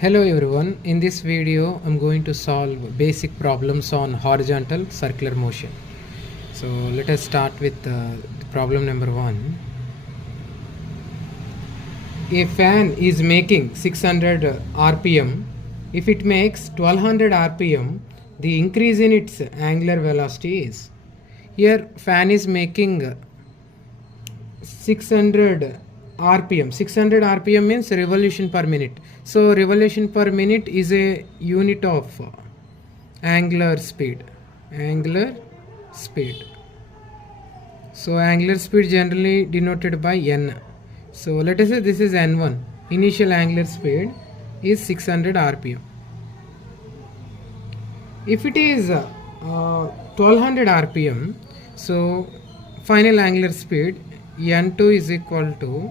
Hello everyone, in this video I'm going to solve basic problems on horizontal circular motion. So let us start with problem number 1. A fan is making 600 rpm. If it makes 1200 rpm, the increase in its angular velocity is. Here fan is making 600 rpm. 600 rpm means revolution per minute. So revolution per minute is a unit of angular speed. So angular speed generally denoted by n. So let us say this is n1. Initial angular speed is 600 rpm. If it is 1200 rpm, so final angular speed n2 is equal to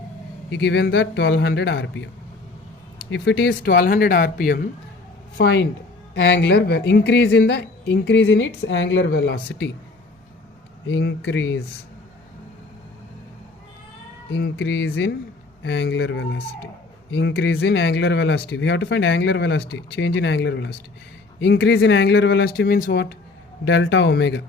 given the 1200 rpm. If it is 1200 rpm, find angular increase in its angular velocity. Increase in angular velocity. We have to find angular velocity. Change in angular velocity. Increase in angular velocity means what? Delta omega.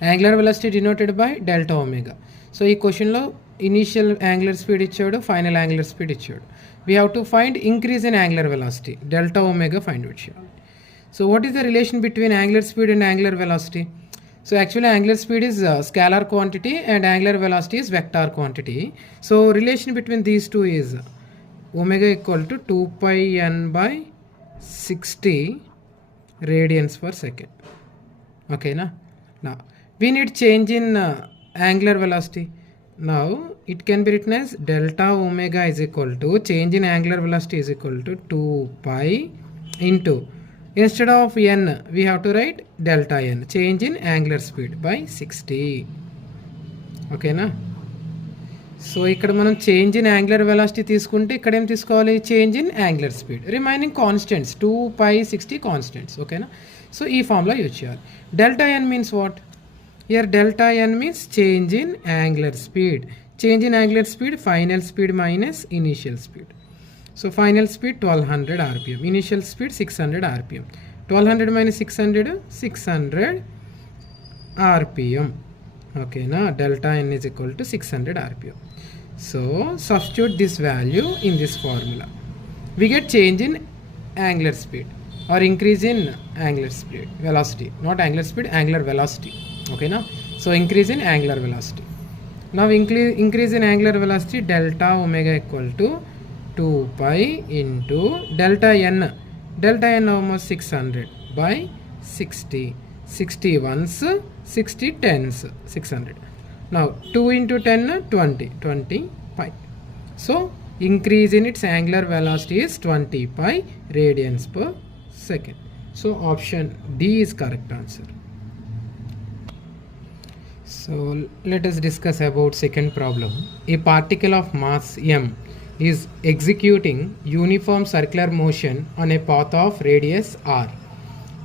Angular velocity denoted by delta omega. So ఈ క్వశ్చన్లో initial angular speed ఇచ్చాడు, final angular speed ఇచ్చాడు. We have to find increase in angular velocity, delta omega find out చేయాలి. So what is the relation between angular speed and angular velocity? So actually angular speed is scalar quantity and angular velocity is vector quantity. So relation between these two is omega equal to 2πn/60 radians per second. ఓకేనా? నా we need change in angular velocity. Now it can be written as delta omega is equal to change in angular velocity is equal to 2pi into, instead of n we have to write delta n, change in angular speed by 60. Okay na? So ఇక్కడ మనం change in angular velocity తీసుకుంటే ఇక్కడ ఏం తీసుకోవాలి? Change in angular speed. Remaining constants 2π/60 constants. ఓకేనా? So ఈ formula use చేయాలి. Delta n means what? Here delta n means change in angular speed. Change in angular speed, final speed minus initial speed. So final speed 1200 rpm, initial speed 600 rpm. 1200 minus 600 rpm. Okay, now delta n is equal to 600 rpm. So substitute this value in this formula. We get change in angular speed or increase in angular speed, velocity, not angular speed, angular velocity. Okay now, so increase in angular velocity. Now increase in angular velocity, delta omega equal to 2pi into delta n almost 600 by 60. 60 ones, 60 tens, 600. Now 2 into 10 20 pi. So increase in its angular velocity is 20 pi radians per second. So option D is correct answer. So let us discuss about second problem. A particle of mass m is executing uniform circular motion on a path of radius r.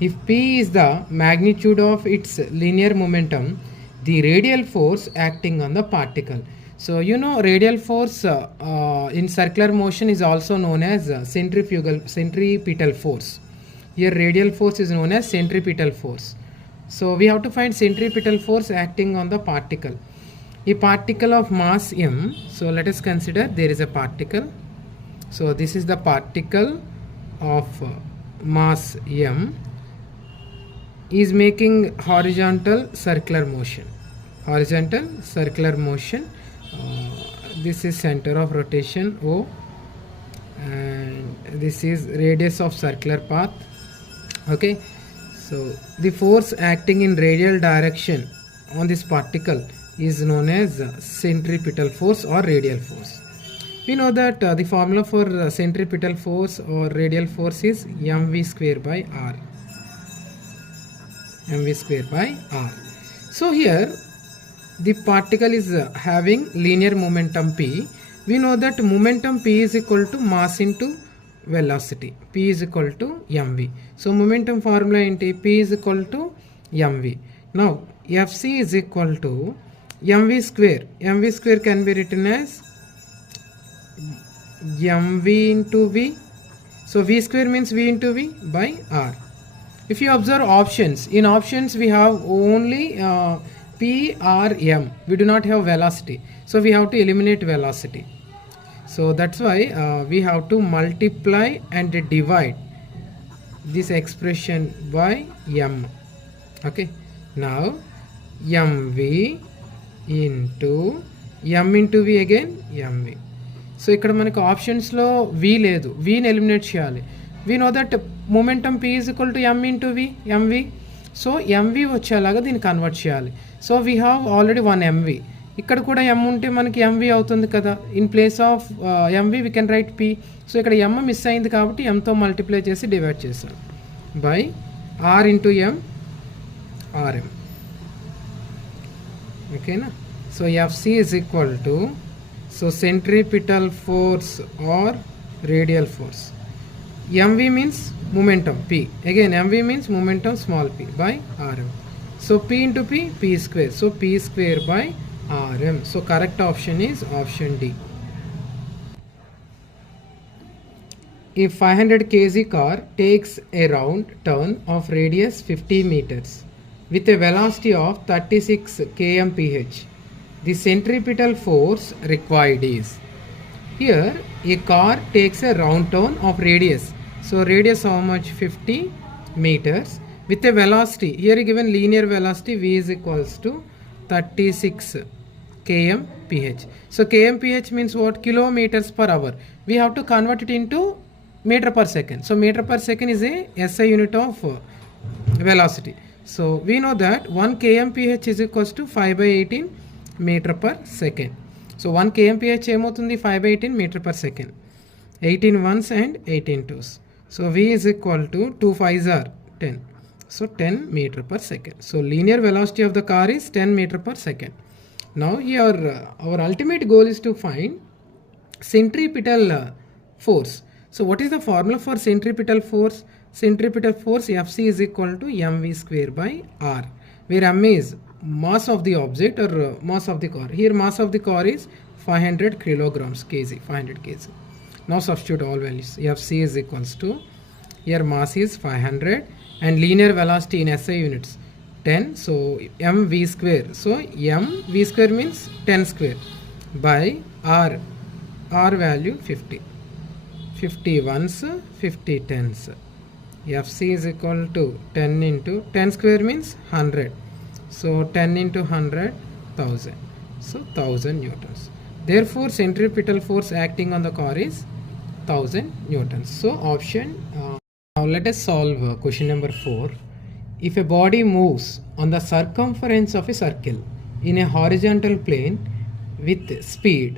If p is the magnitude of its linear momentum, the radial force acting on the particle. So you know radial force in circular motion is also known as centripetal force. Here radial force is known as centripetal force. So we have to find centripetal force acting on the particle. A particle of mass m. So let us consider there is a particle. So this is the particle of mass m is making horizontal circular motion. This is center of rotation O, and this is radius of circular path. Okay. So the force acting in radial direction on this particle is known as centripetal force or radial force. We know that the formula for centripetal force or radial force is mv square by r. So here the particle is having linear momentum p. We know that momentum p is equal to mass into velocity. P is equal to mv. So momentum formula into P is equal to mv. Now Fc is equal to mv square. Mv square can be written as mv into v. So v square means v into v by r. If you observe options, in options we have only p, r, m. We do not have velocity. So we have to eliminate velocity. So that's why we have to multiply and divide this expression by m. Okay. Now mv into m into v again mv. So ఇక్కడ మనకు ఆప్షన్స్లో v లేదు, vని eliminate చేయాలి. We know that momentum p is equal to m into v mv. So mv వచ్చేలాగా దీన్ని convert చేయాలి. So we have already 1 mv. ఇక్కడ కూడా m ఉంటే మనకి mv అవుతుంది కదా. In place of mv we can write p. So ఇక్కడ m మిస్ అయింది కాబట్టి mతో మల్టిప్లై చేసి డివైడ్ చేస్తాం by r into m rm. ఓకేనా. So fc is equal to, so centripetal force or radial force. mv means momentum p. Again mv means momentum small p by rm. So p into p, p square. So p square by rm. So correct option is option D. If 500 kg car takes a round turn of radius 50 meters with a velocity of 36 kmph, the centripetal force required is. Here a car takes a round turn of radius. So radius how much? 50 meters with a velocity. Here given linear velocity v is equals to 36 kmph. So kmph means what? Kilometers per hour. We have to convert it into meter per second. So meter per second is a SI unit of velocity. So we know that 1 kmph is equals to 5/18 meter per second. So 1 kmph ఏమవుతుంది? 5/18 meter per second. 18 ones and 18 twos. So v is equal to 2 5s are 10. So 10 meter per second. So linear velocity of the car is 10 meter per second. Now here our ultimate goal is to find centripetal force. So what is the formula for centripetal force? Centripetal force Fc is equal to mv square by r, where m is mass of the object or mass of the car. Here mass of the car is 500 kilograms kg, 500 kg. Now substitute all values. Fc is equals to, here mass is 500 and linear velocity in SI units 10. So mv square. So mv square means 10 square by r value 50. 50 ones, 50 tens. Fc is equal to 10 into 10 square means 100. So 10 into 100, 1000. So 1000 newtons. Therefore centripetal force acting on the car is 1000 newtons. So option. Now let us solve question number 4. If a body moves on the circumference of a circle in a horizontal plane with speed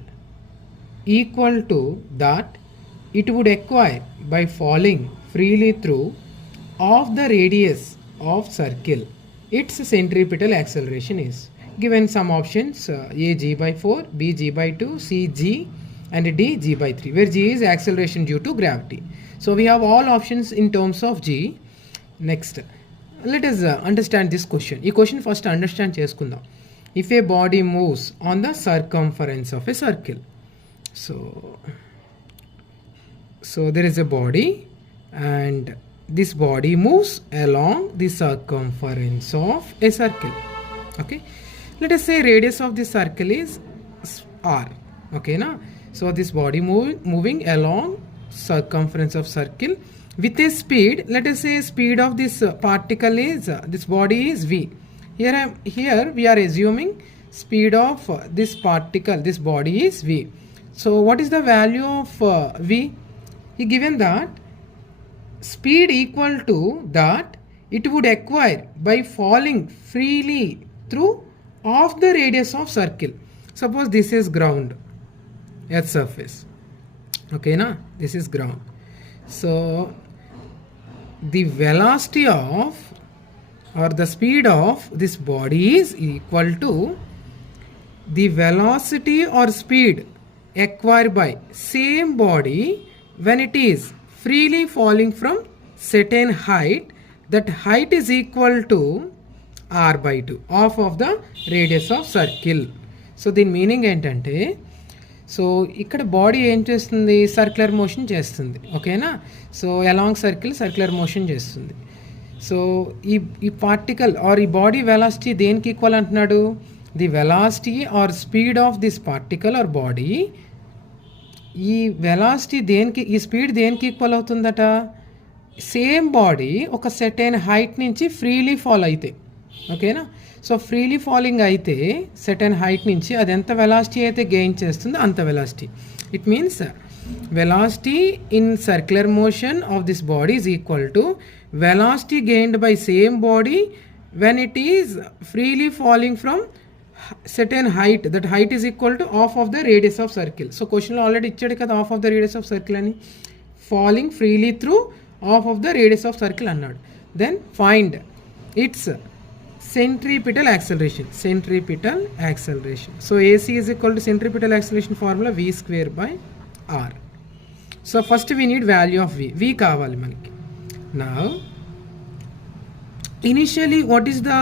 equal to that it would acquire by falling freely through of the radius of circle, its centripetal acceleration is. Given some options, A g by 4, B g by 2, C g and D g by 3, where g is acceleration due to gravity. So we have all options in terms of g. Next, let us understand this question. This question first understand cheskundam. If a body moves on the circumference of a circle, so there is a body and this body moves along the circumference of a circle. Okay, let us say radius of this circle is r. Okay na. So this body moving along circumference of circle with a speed. Let us say speed of this particle is this body is v. Here we are assuming speed of this particle, this body is v. So what is the value of v? He given that speed equal to that it would acquire by falling freely through of the radius of circle. Suppose this is ground, earth surface. Okay na, this is ground. So the velocity of or the speed of this body is equal to the velocity or speed acquired by same body when it is freely falling from certain height. That height is equal to r by 2 half of the radius of circle. So the meaning entante, so ఇక్కడ body ఏం చేస్తుంది, circular motion చేస్తుంది. ఓకేనా. So along circular motion చేస్తుంది. So ఈ particle or ఈ body velocity దేనికి equal అంటున్నాడు, the velocity or speed of this particle or body. ఈ వెలాసిటీ దేనికి, ఈ స్పీడ్ దేనికి ఈక్వల్ అవుతుందట, సేమ్ బాడీ ఒక సెటైన్ హైట్ నుంచి ఫ్రీలీ ఫాల్ అయితే. ఓకేనా. సో ఫ్రీలీ ఫాలింగ్ అయితే సెటైన్ హైట్ నుంచి అది ఎంత వెలాసిటీ అయితే గెయిన్ చేస్తుందో అంత velocity. It means velocity in circular motion of this body is equal to velocity gained by same body when it is freely falling from certain height. That height is equal to half of the radius of circle. So question lo already ichchadu kada half of the radius of circle ani, falling freely through half of the radius of circle annadu. Then find its centripetal acceleration. So AC is equal to centripetal acceleration formula v square by r. So first we need value of v kavali manaki. Now initially what is the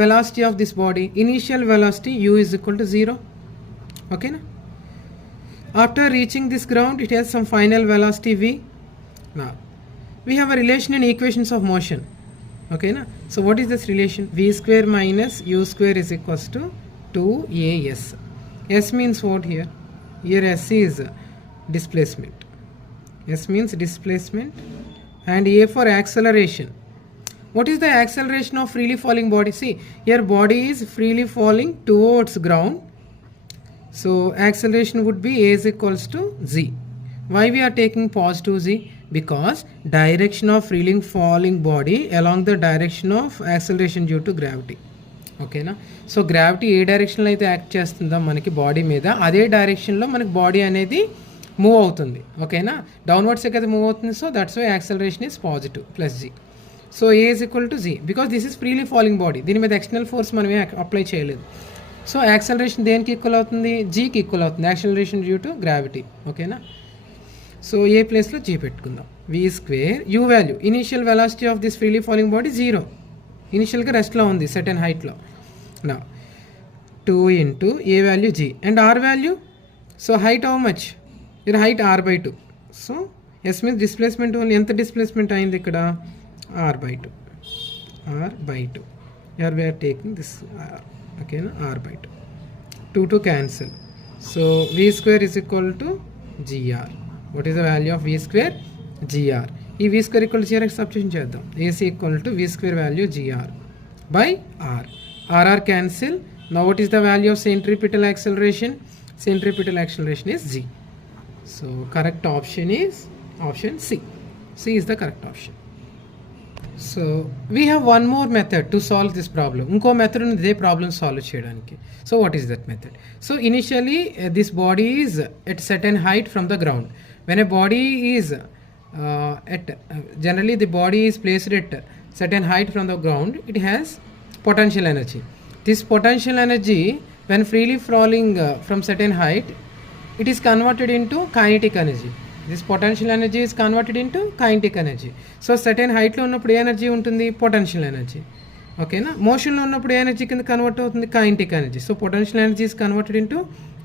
velocity of this body? Initial velocity u is equal to 0. Okay na? After reaching this ground it has some final velocity v. Now we have a relation in equations of motion. Okay na? So what is this relation? V square minus u square is equals to 2as. S means what here? Here s is displacement. S means displacement. And A for acceleration. What is the acceleration of freely falling body? See, here body is freely falling towards ground. So acceleration would be A is equals to z. Why we are taking positive z? Because direction of freely falling body along the direction of acceleration due to gravity. Okay na? So gravity ఏ డైరెక్షన్లో అయితే act చేస్తుందో మనకి body మీద, అదే డైరెక్షన్లో మనకి body అనేది move అవుతుంది. ఓకేనా. డౌన్వర్డ్స్ కదా మూవ్ అవుతుంది. So that's why acceleration is positive plus g. So a is equal to g because this is freely falling body. దీని మీద ఎక్స్టర్నల్ ఫోర్స్ మనం అప్లై చేయలేదు. సో యాక్సలరేషన్ దేనికి ఈక్వల్ అవుతుంది, జీకి ఈక్వల్ అవుతుంది. Acceleration due to gravity. ఓకేనా. So a ప్లేస్లో జీ పెట్టుకుందాం. V square u value, initial velocity of this freely falling body 0. ఇనీషియల్గా రెస్ట్లో ఉంది సెటన్ హైట్లో. నా 2 into A value g and r value. So height how much, your height r by 2. So s means displacement only. ఎంత displacement అయింది ఇక్కడ, r by 2. Here we are taking this okay na, r by 2. 2 to cancel. So v square is equal to gr. What is the value of v square? gr. ఈ v square equal to gr substitution చేద్దాం. ac equal to v square value gr by r. r cancel. Now what is the value of centripetal acceleration? Centripetal acceleration is g. So correct option is option C. C is the correct option. So we have one more method to solve this problem. ఇంకో method ఉంది ఇదే problem solve చేయడానికి. So what is that method? So initially this body is at certain height from the ground. When a body is generally the body is placed at certain height from the ground, it has potential energy. This potential energy when freely falling from certain height, it is converted into kinetic energy. This potential energy is converted into kinetic energy. So certain height లో ఉన్నప్పుడు energy ఉంటుంది, potential energy. ఓకేనా. మోషన్లో ఉన్నప్పుడు energy కింద convert అవుతుంది kinetic energy. So potential energy is converted into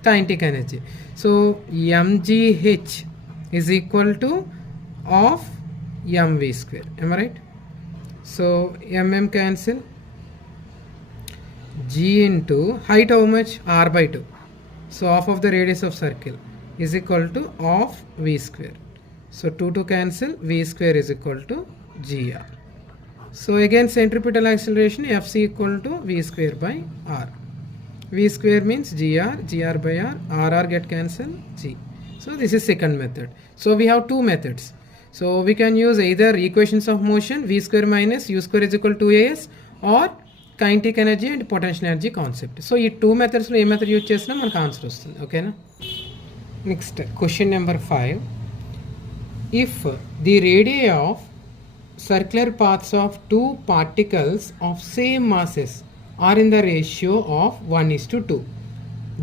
kinetic energy. So mgh is equal to of mv square. Am I right? So mm cancel. G into height how much, r by 2. So half of the radius of circle is equal to half v square. So 2 to cancel, v square is equal to gr. So again centripetal acceleration fc equal to v square by r. V square means gr by r, rr get cancel, g. So this is second method. So we have two methods. So we can use either equations of motion v square minus u square is equal to as, or kinetic energy and potential energy concept. So ఈ two మెథడ్స్లో ఏ method use చేసినా మనకు answer వస్తుంది. ఓకేనా. Next question number 5. If the radii of circular paths of two particles of same masses are in the ratio of 1:2,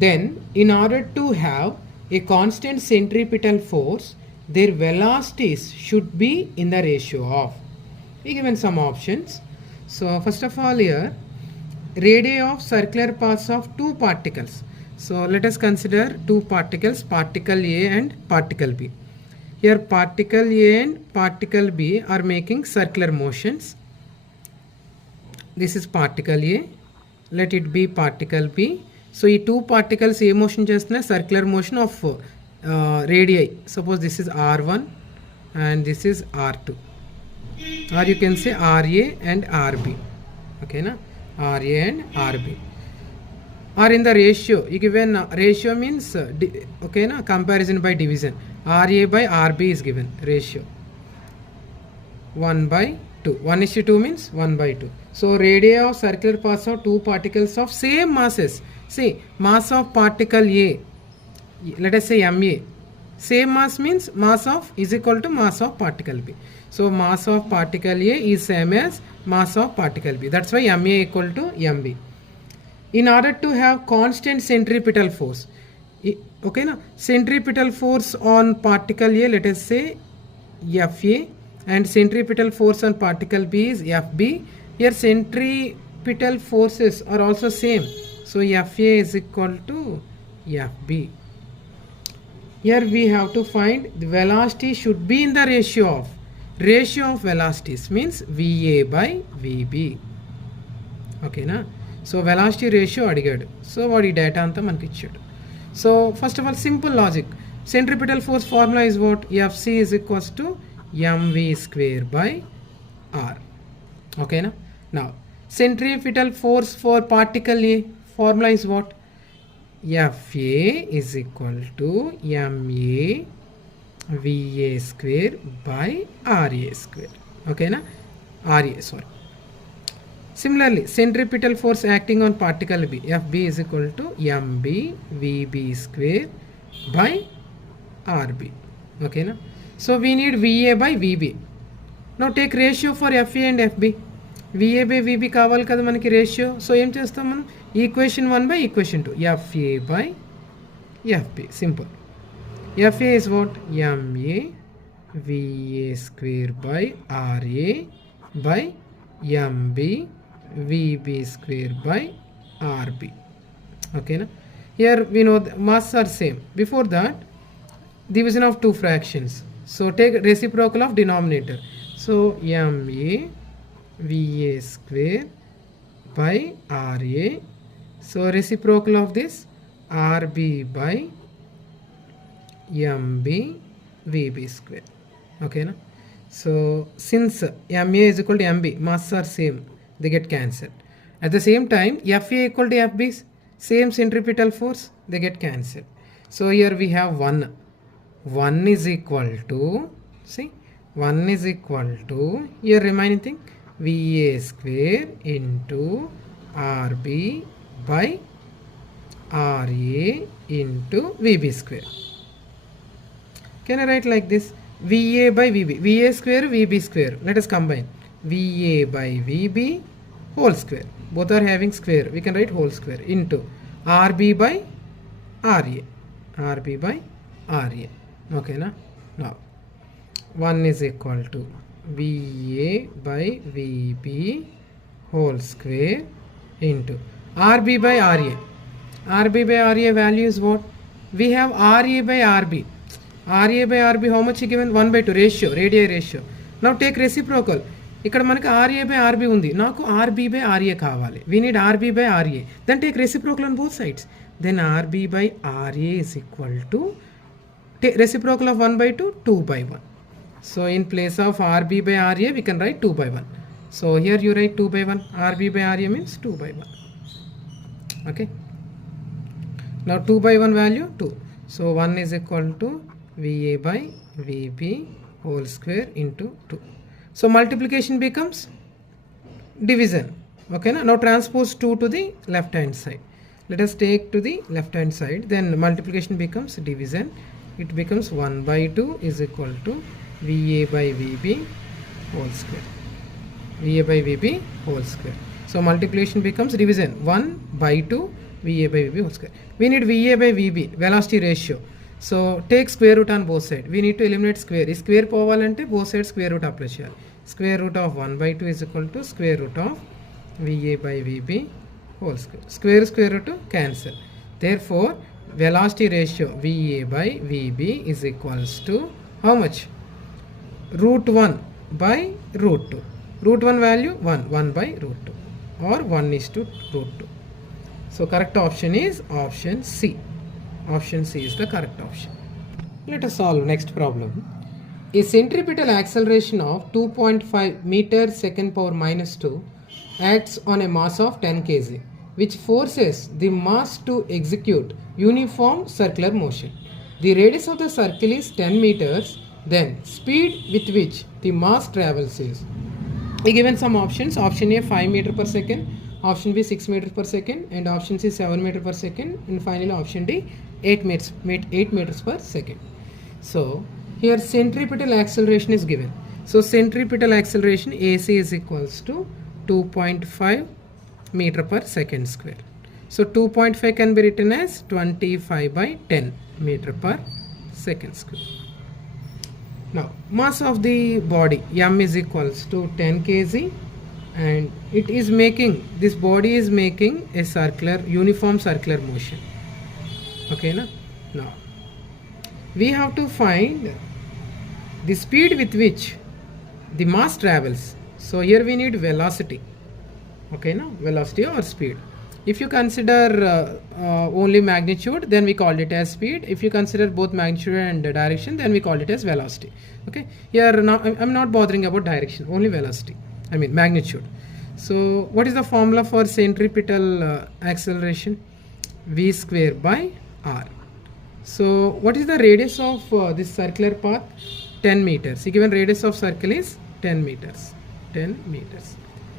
then in order to have a constant centripetal force, their velocities should be in the ratio of. We given some options. So first of all here, radii of circular paths of two particles. So let us consider two particles, particle A and particle B. Here particle A and particle B are making circular motions. This is particle A, let it be particle B. So ఈ two particles ఏ motion చేస్తున్నాయి, circular motion of radii. Suppose this is R1 and this is R2, or you can say RA and RB. Okay na, RA and RB are in the ratio. You given ratio means okay na, comparison by division. RA by RB is given ratio 1/2. 1:2 means 1/2. So radii of circular paths of two particles of same masses. See, mass of particle A, let us say MA. Same mass means mass of is equal to mass of particle B. So mass of particle A is same as mass of particle B. That's why MA equal to MB. In order to have constant centripetal force, okay na, centripetal force on particle A, let us say FA, and centripetal force on particle B is FB. Here centripetal forces are also same, so FA is equal to FB. Here we have to find the velocity should be in the ratio of velocities, means VA by VB. Okay na, so velocity ratio అడిగాడు. So వాడి data అంతా మనకి ఇచ్చాడు. So first of all simple logic, centripetal force formula is what? FC is equals to mv square by r. Okay na. Now centripetal force for particle A formula is what? FA is equal to ma va square by ra square. Okay na, ra, sorry. Similarly, centripetal force acting on particle B, FB is equal to mb vb square by rb. Okay na. So we need VA by VB. Now take ratio for FA and FB. VA by VB కావాలి కదా మనకి ratio. So ఏం చేస్తాం మనం, equation 1 by equation 2, FA by FB. Simple. FA is what? MA VA square by RA by MB VB square by RB. Okay na. Here we know the mass are same. Before that, division of two fractions. So take reciprocal of denominator. So MA VA square by RA. So reciprocal of this RB by MB VB square. Okay na. So since MA is equal to MB, mass are same, they get cancelled. At the same time, FA equal to FB, same centripetal force, they get cancelled. So here we have 1 is equal to, see, 1 is equal to, here remaining thing, VA square into RB by RA into VB square. Can I write like this? VA by VB, VA square, VB square. Let us combine. VA by VB whole square. Both are having square. We can write whole square into RB by RA. RB by RA. Okay na. Now 1 is equal to VA by VB whole square into RB by RA. RB by RA value is what? We have RA by RB. RA by RB how much given? 1/2 ratio, radii ratio. Now take reciprocal. ఇక్కడ మనకి RA by RB ఉంది, నాకు RB by RA కావాలి. We need RB by RA. Then take reciprocal on both sides. Then RB by RA is equal to, take reciprocal of 1/2, 2/1. So in place of RB by RA we can write 2/1. So here you write 2/1. RB by RA means 2/1. Okay. Now 2/1 value 2. So 1 is equal to VA by VB whole square into 2. So multiplication becomes division. Okay na. Now transpose 2 to the left hand side. Let us take to the left hand side. Then multiplication becomes division. It becomes 1/2 is equal to VA by VB whole square. VA by VB whole square. So multiplication becomes division 1/2 VA by VB whole square. We need VA by VB velocity ratio. So take square root on both sides. We need to eliminate square. Is square పోవాలంటే both sides square root apply చేయాలి. Square root of 1/2 is equal to square root of VA by VB whole square. Square root cancel. Therefore, velocity ratio VA by VB is equals to how much? Root 1 by root 2. Root 1 value 1 by root 2, or 1 is to root 2. So correct option is option C. Option C is the correct option. Let us solve next problem. A centripetal acceleration of 2.5 meters second power minus 2 acts on a mass of 10 kg, which forces the mass to execute uniform circular motion. The radius of the circle is 10 meters. Then speed with which the mass travels is. We given some options. Option A 5 meter per second, option B 6 meters per second, and option C 7 meters per second, and finally option D 8 meters per second. So here centripetal acceleration is given. So centripetal acceleration AC is equals to 2.5 meter per second square. So 2.5 can be written as 25 by 10 meter per second square. Now mass of the body m is equals to 10 kg, and it is making, this body is making a circular, uniform circular motion. Okay, now we have to find the speed with which the mass travels. So here we need velocity. Okay, velocity or speed. If you consider only magnitude, then we call it as speed. If you consider both magnitude and direction, then we call it as velocity. Okay, here now I'm not bothering about direction, only velocity, I mean magnitude. So what is the formula for centripetal acceleration? V square by R. So what is the radius of this circular path? 10 meters. The given radius of circle is 10 meters. 10 meters.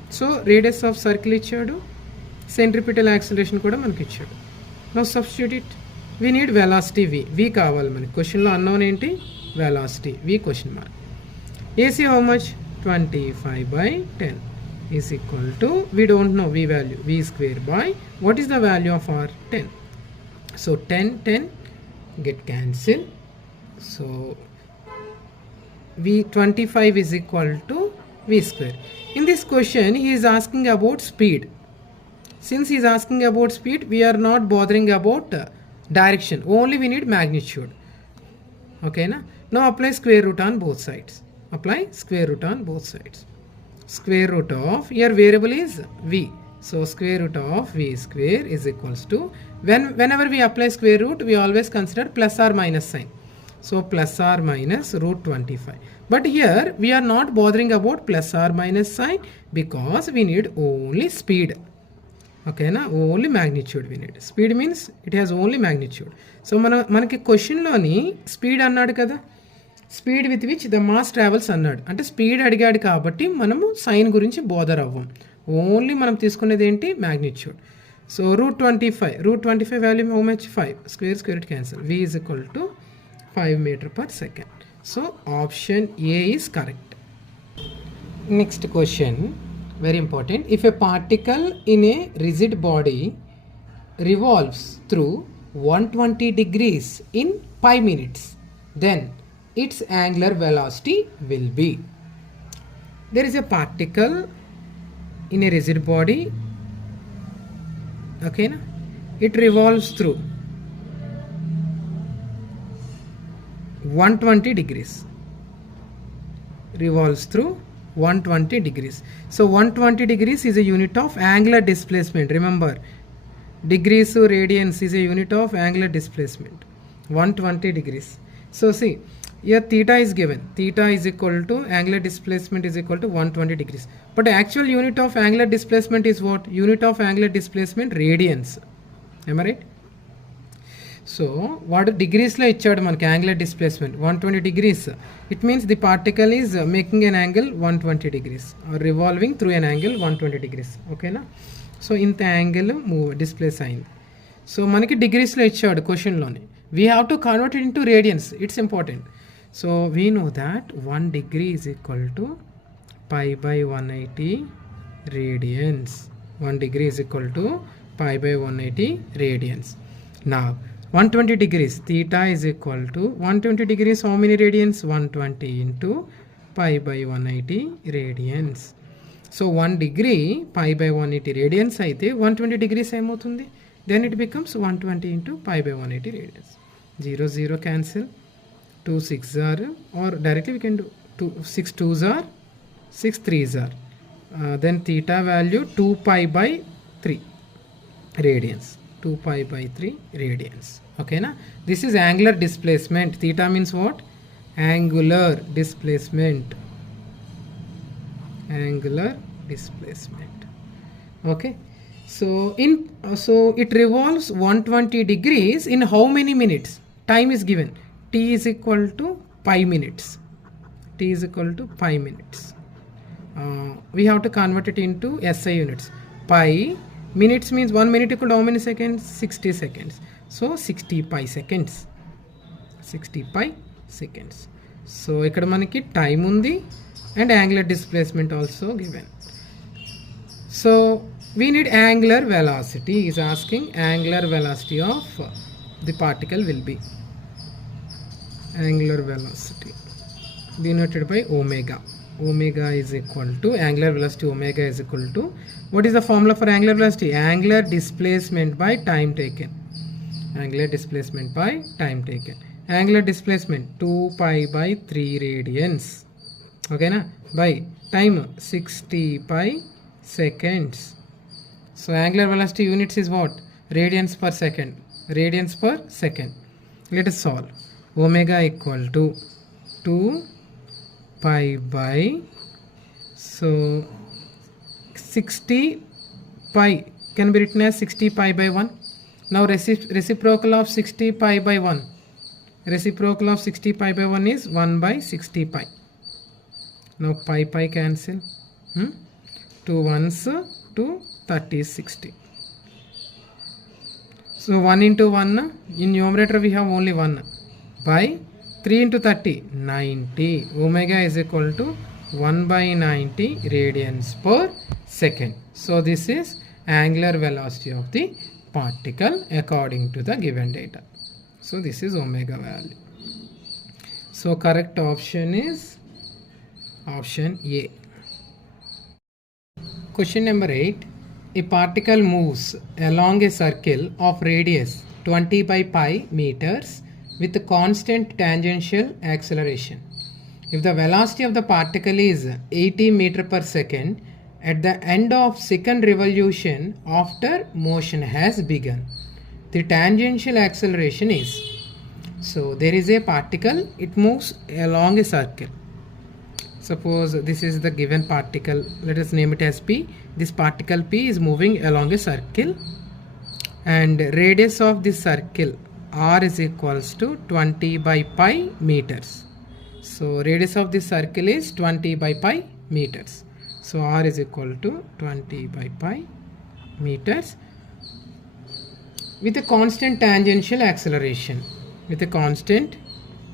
So radius of circle ichchadu, centripetal acceleration kuda manaki ichchadu. Now substitute it. We need velocity V. V kavali manaki. Question lo unknown enti? Velocity V question mark. AC how much? 25 by 10 is equal to, we don't know V value, V square by, what is the value of R? 10. So 10 get cancelled. So V 25 is equal to V square. In this question he is asking about speed. Since he is asking about speed, we are not bothering about direction, only we need magnitude. Okay, now apply square root on both sides. Apply square root on both sides. Square root of, here variable is V, so square root of V square is equals to, whenever we apply square root, we always consider plus or minus sign. So plus or minus root 25. But here we are not bothering about plus or minus sign because we need only speed. Okay, only magnitude we need. Speed means it has only magnitude. So manaki question loni speed annadu kada. Speed with which the mass travels annadu. Ante speed అడిగాడు కాబట్టి మనము sign గురించి bother అవ్వం. Only మనం తీసుకునేది ఏంటి? magnitude. So root 25 value how much? 5. Square root cancel. V is equal to 5 meter per second. So option A is correct. Next question, very important. If a particle in a rigid body revolves through 120 degrees in 5 minutes, then its angular velocity will be. There is a particle in a rigid body. Okay, it revolves through 120 degrees. Revolves through 120 degrees. So 120 degrees is a unit of angular displacement. Remember, degrees radians is a unit of angular displacement. 120 degrees. So see, here theta is given. Theta is equal to, angular displacement is equal to 120 degrees. But the actual unit of angular displacement is what? Unit of angular displacement radians. Am I right? So what degrees lo ichchadu manaki angular displacement 120 degrees. It means the particle is making an angle 120 degrees or revolving through an angle 120 degrees. Okay na? So inta angle move displace ayindi. So manaki degrees lo ichchadu question lone. We have to convert it into radians. It's important. So we know that 1 degree is equal to pi by 180 radians. 1 degree is equal to pi by 180 radians. Now 120 degrees, theta is equal to 120 degrees, how many radians? 120 into pi by 180 radians. So 1 degree pi by 180 radians అయితే 120 degrees ఏమవుతుంది? then it becomes 120 into pi by 180 radians. 0 0 cancel, 2 6 are, or directly we can do 6 2s are, 6 3s are, then theta value 2 pi by 3 radians, 2 pi by 3 radians. Okay na, this is angular displacement. Theta means what? Angular displacement, angular displacement. Okay, so it revolves 120 degrees in how many minutes? Time is given, t is equal to pi minutes, t is equal to pi minutes. We have to convert it into SI units. Pi minutes means 1 minute equal to how many seconds? 60 seconds. So 60 pi seconds, 60 pi seconds. So ikkada manaki time undi and angular displacement also given. So we need angular velocity. Is asking angular velocity of the particle will be angular velocity denoted by omega. Omega is equal to angular velocity, omega is equal to, what is the formula for angular velocity? Angular displacement by time taken, angular displacement by time taken. Angular displacement 2 pi by 3 radians, okay na, by time 60 pi seconds. So angular velocity units is what? Radians per second, radians per second. Let us solve. Omega equal to 2 pi by, so 60 pi can be written as 60 pi by 1. Now reciprocal of 60 pi by 1, reciprocal of 60 pi by 1 is 1 by 60 pi. Now pi pi cancel, 2 ones 2, 30 is 60. So 1 into 1, in numerator we have only 1, by 3 into 30, 90. Omega is equal to 1 by 90 radians per second. So this is angular velocity of the particle according to the given data. So this is omega value. So correct option is option A. Question number 8. A particle moves along a circle of radius 20 by pi meters with a constant tangential acceleration. If the velocity of the particle is 80 meter per second at the end of second revolution after motion has begun, the tangential acceleration is. So there is a particle, it moves along a circle. Suppose this is the given particle, let us name it as P. This particle P is moving along a circle and radius of this circle R is equals to 20 by pi meters. So radius of this circle is 20 by pi meters. So R is equal to 20 by pi meters with a constant tangential acceleration, with a constant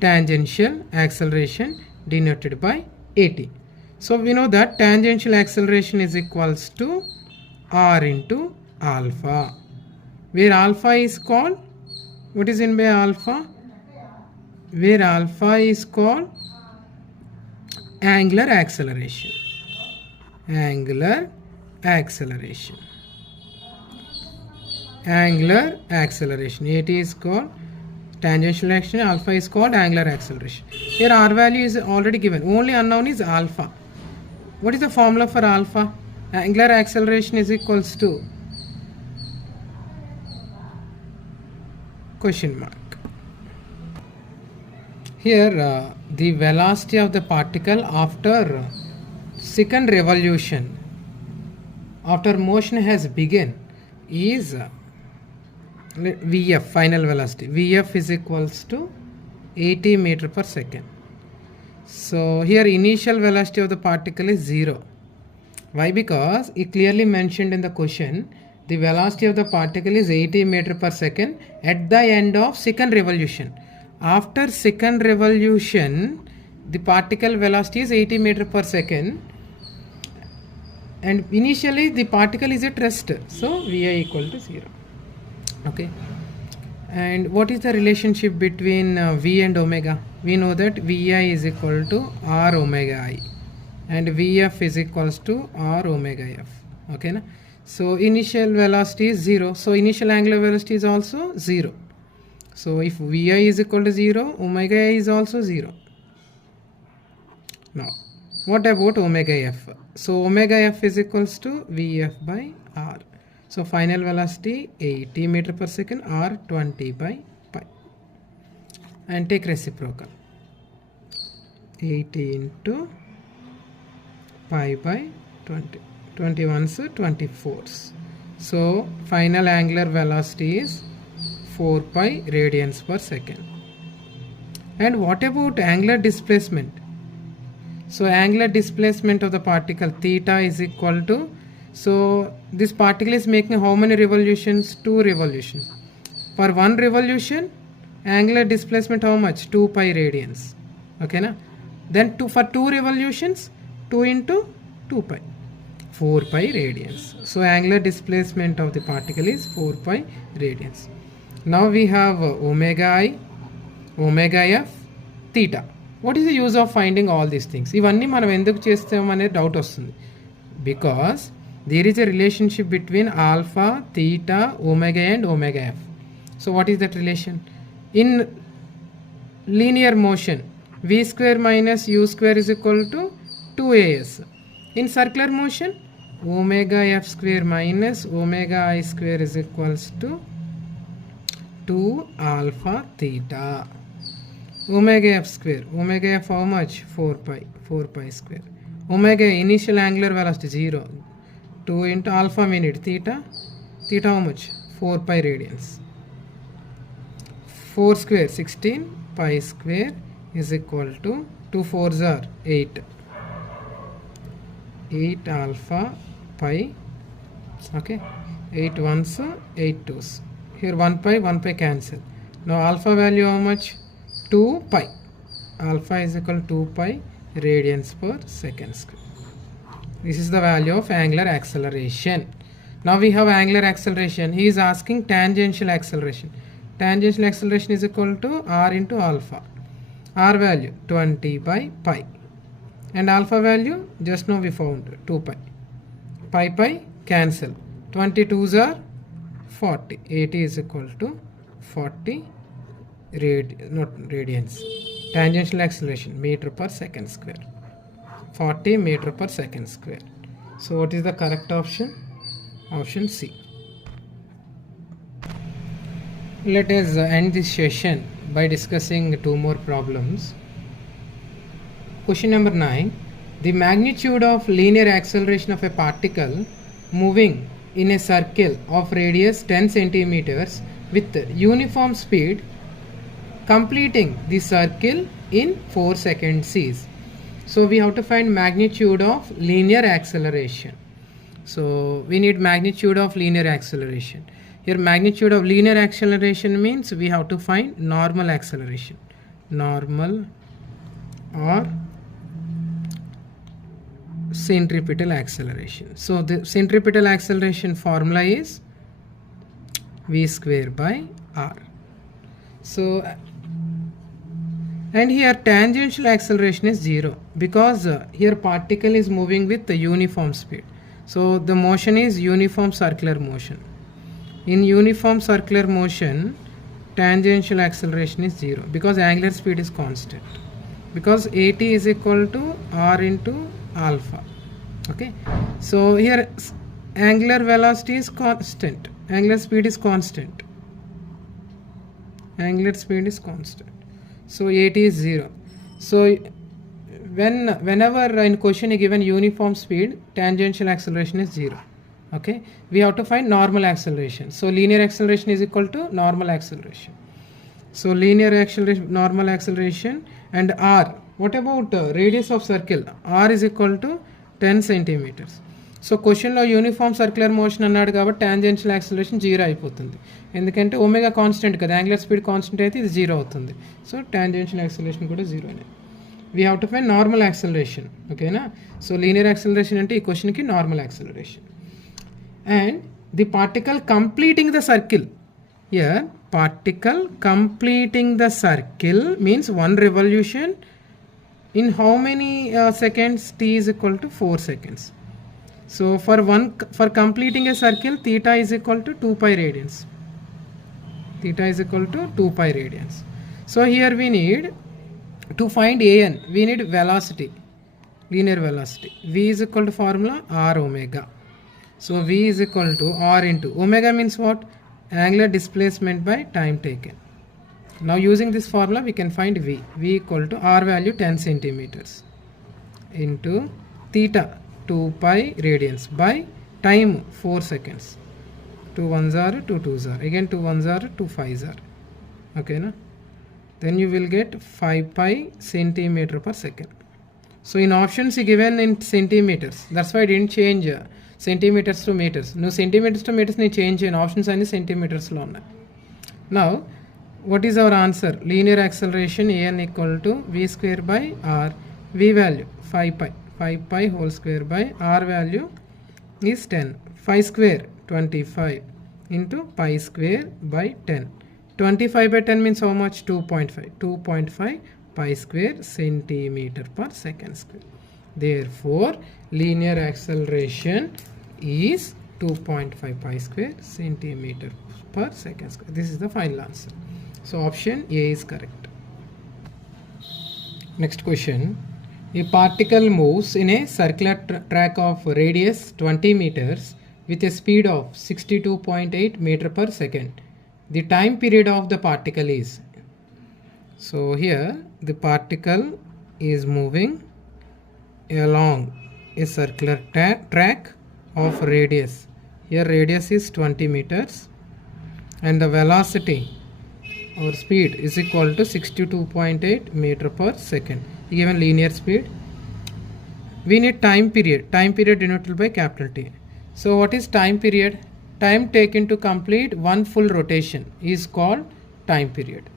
tangential acceleration denoted by 80. So we know that tangential acceleration is equals to R into alpha, where alpha is called, what is in by alpha? Where alpha is called angular acceleration, angular acceleration, angular acceleration. 80 is called tangential acceleration, alpha is called angular acceleration. Here R value is already given, only unknown is alpha. What is the formula for alpha? Angular acceleration is equals to question mark. Here the velocity of the particle after second revolution, after motion has begun, is Vf, final velocity. Vf is equals to 80 meter per second. So here initial velocity of the particle is 0. Why? Because it clearly mentioned in the question the velocity of the particle is 80 meter per second at the end of second revolution. After second revolution, the particle velocity is 80 meter per second and initially the particle is at rest. So Vi equal to 0. Okay. And what is the relationship between V and omega? We know that Vi is equal to R omega I and Vf is equals to R omega F. Okay na? So initial velocity is 0. So initial angular velocity is also 0. So if Vi is equal to 0, omega I is also 0. Now, what about omega F? So omega F is equals to Vf by R. So final velocity 80 meter per second or 20 by pi. And take reciprocal. 80 into pi by 20. 21s 24s. So final angular velocity is 4 pi radians per second. And what about angular displacement? So angular displacement of the particle theta is equal to, so this particle is making how many revolutions? 2 revolutions. For 1 revolution, angular displacement how much? 2 pi radians. Okay na? Then for 2 revolutions, 2 into 2 pi. 4 pi radians. So angular displacement of the particle is 4 pi radians. Now we have omega I, omega f, theta. What is the use of finding all these things? ఇవన్నీ మనం ఎందుకు చేస్తామనే doubt వస్తుంది. Because there is a relationship between alpha, theta, omega and omega f. So what is that relation? In linear motion, v square minus u square is equal to 2as. In circular motion, omega f square minus omega I square is equals to 2 alpha theta. Omega f square, omega f how much? 4 pi square. Omega initial angular velocity 0. 2 into alpha we need theta. Theta how much? 4 pi radians. 4 square 16, pi square is equal to 2 4s are 8. 8 alpha pi. Okay, 8 1s 8 2s. Here 1 pi cancel. Now alpha value how much? 2 pi. Alpha is equal to 2 pi radians per second square. This is the value of angular acceleration. Now we have angular acceleration. He is asking tangential acceleration. Tangential acceleration is equal to r into alpha. R value 20 by pi. And alpha value just now we found 2 pi. Pi cancel. 22s are 40. 80 is equal to 40 radians. Tangential acceleration meter per second square. 40 meter per second square. So what is the correct option? Option C. Let us end this session by discussing 2 more problems. Question number 9. The magnitude of linear acceleration of a particle moving in a circle of radius 10 centimeters with uniform speed completing the circle in 4 seconds is. So we have to find magnitude of linear acceleration. So we need magnitude of linear acceleration. Here magnitude of linear acceleration means we have to find normal acceleration. Normal or centripetal acceleration. So the centripetal acceleration formula is v square by r. So and here tangential acceleration is 0 because here particle is moving with the uniform speed. So the motion is uniform circular motion. In uniform circular motion, tangential acceleration is 0 because angular speed is constant. Because AT is equal to r into alpha. Okay, so here angular velocity is constant. Angular speed is constant. Angular speed is constant. So AT is 0. So whenever in question is given uniform speed, tangential acceleration is 0. Okay, we have to find normal acceleration. So linear acceleration is equal to normal acceleration. So linear acceleration, normal acceleration, and r. What about radius of circle? R is equal to 10 centimeters. So క్వశ్చన్లో uniform circular motion అన్నాడు కాబట్టి tangential acceleration 0 అయిపోతుంది, ఎందుకంటే omega constant కదా, angular speed constant అయితే ఇది 0 అవుతుంది. So tangential acceleration కూడా 0నే. We have to find normal acceleration. ఓకేనా, సో లీనియర్ యాక్సిలరేషన్ అంటే ఈ క్వశ్చన్కి normal acceleration. And the particle completing the circle, here particle completing the circle means 1 revolution in how many seconds? T is equal to 4 seconds. So for completing a circle, theta is equal to 2 pi radians. Theta is equal to 2 pi radians. So here we need to find an, we need velocity, linear velocity. V is equal to formula r omega. So V is equal to r into omega means what? Angular displacement by time taken. Now using this formula we can find V. V equal to r value 10 centimeters into theta 2 pi radians by time 4 seconds. 2 1s are 2 2s are, again 2 1s are 2 5s are. Okay na? Then you will get 5 pi centimeter per second. So in options given in centimeters, that's why I didn't change centimeters to meters. No, centimeters to meters ni change in options and centimeters lo unnai. Now what is our answer? Linear acceleration an equal to v square by r. V value 5 pi whole square by r value is 10. 5 square 25 into pi square by 10. 25 by 10 means how much? 2.5. 2.5 pi square centimeter per second square. Therefore linear acceleration is 2.5 pi square centimeter per second square. This is the final answer. So option A is correct. Next question. A particle moves in a circular track of radius 20 meters with a speed of 62.8 meter per second. The time period of the particle is. So here the particle is moving along a circular track of radius. Here radius is 20 meters and the velocity or speed is equal to 62.8 meter per second. Given linear speed, we need time period. Time period denoted by capital T. So what is time period? Time taken to complete one full rotation is called time period.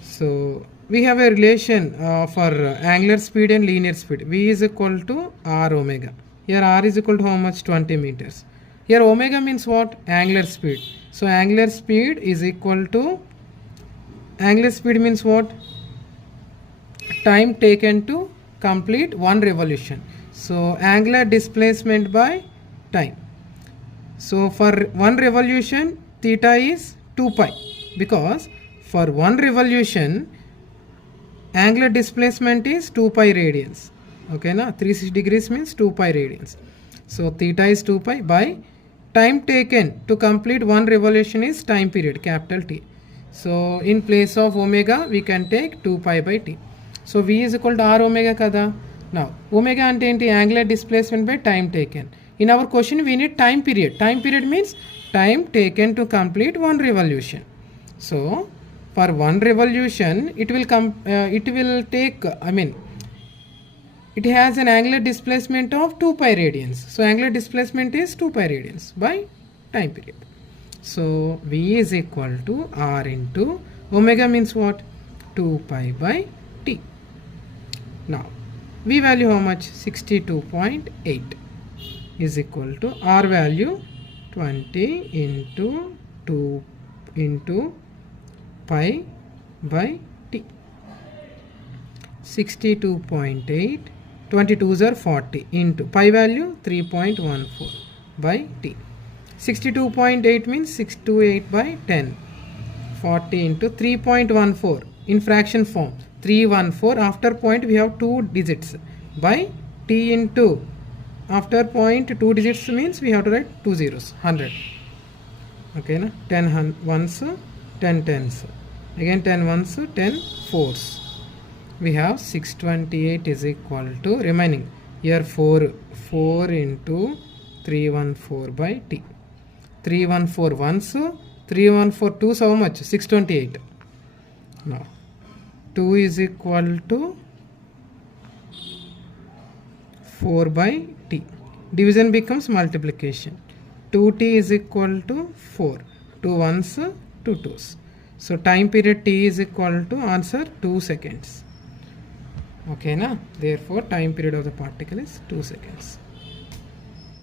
So we have a relation for angular speed and linear speed. V is equal to r omega. Here r is equal to how much? 20 meters. Here omega means what? Angular speed. So angular speed is equal to, angular speed means what? Time taken to complete one revolution. So angular displacement by time. So for one revolution theta is 2 pi, because for one revolution angular displacement is 2 pi radians. Okay na? 360 degrees means 2 pi radians. So theta is 2 pi by time taken to complete one revolution is time period, capital T. So in place of omega we can take 2 pi by t. So V is equal to r omega kada. Now omega ante enti? Angular displacement by time taken. In our question we need time period. Time period means time taken to complete one revolution. So for one revolution it will take, it has an angular displacement of 2 pi radians. So angular displacement is 2 pi radians by time period. So V is equal to r into omega means what? 2 pi by t. Now V value how much? 62.8 is equal to r value 20 into 2 into pi by t. 62.8, 22s are 40 into pi value 3.14 by t. 62.8 means 628 by 10. 40 into 3.14 in fraction form. 314, after point we have 2 digits by t into, after point 2 digits means we have to write 2 zeros, 100. Okay na? 10 ones, 10 tens, again 10 ones, 10 fours. We have 628 is equal to, remaining here 4 into 314 by t. 314 ones, 314 2s how much? 628. Now 2 is equal to 4 by t. Division becomes multiplication. 2t is equal to 4. 2 ones, 2 2s. So time period t is equal to, answer, 2 seconds. Okay na? Therefore time period of the particle is 2 seconds.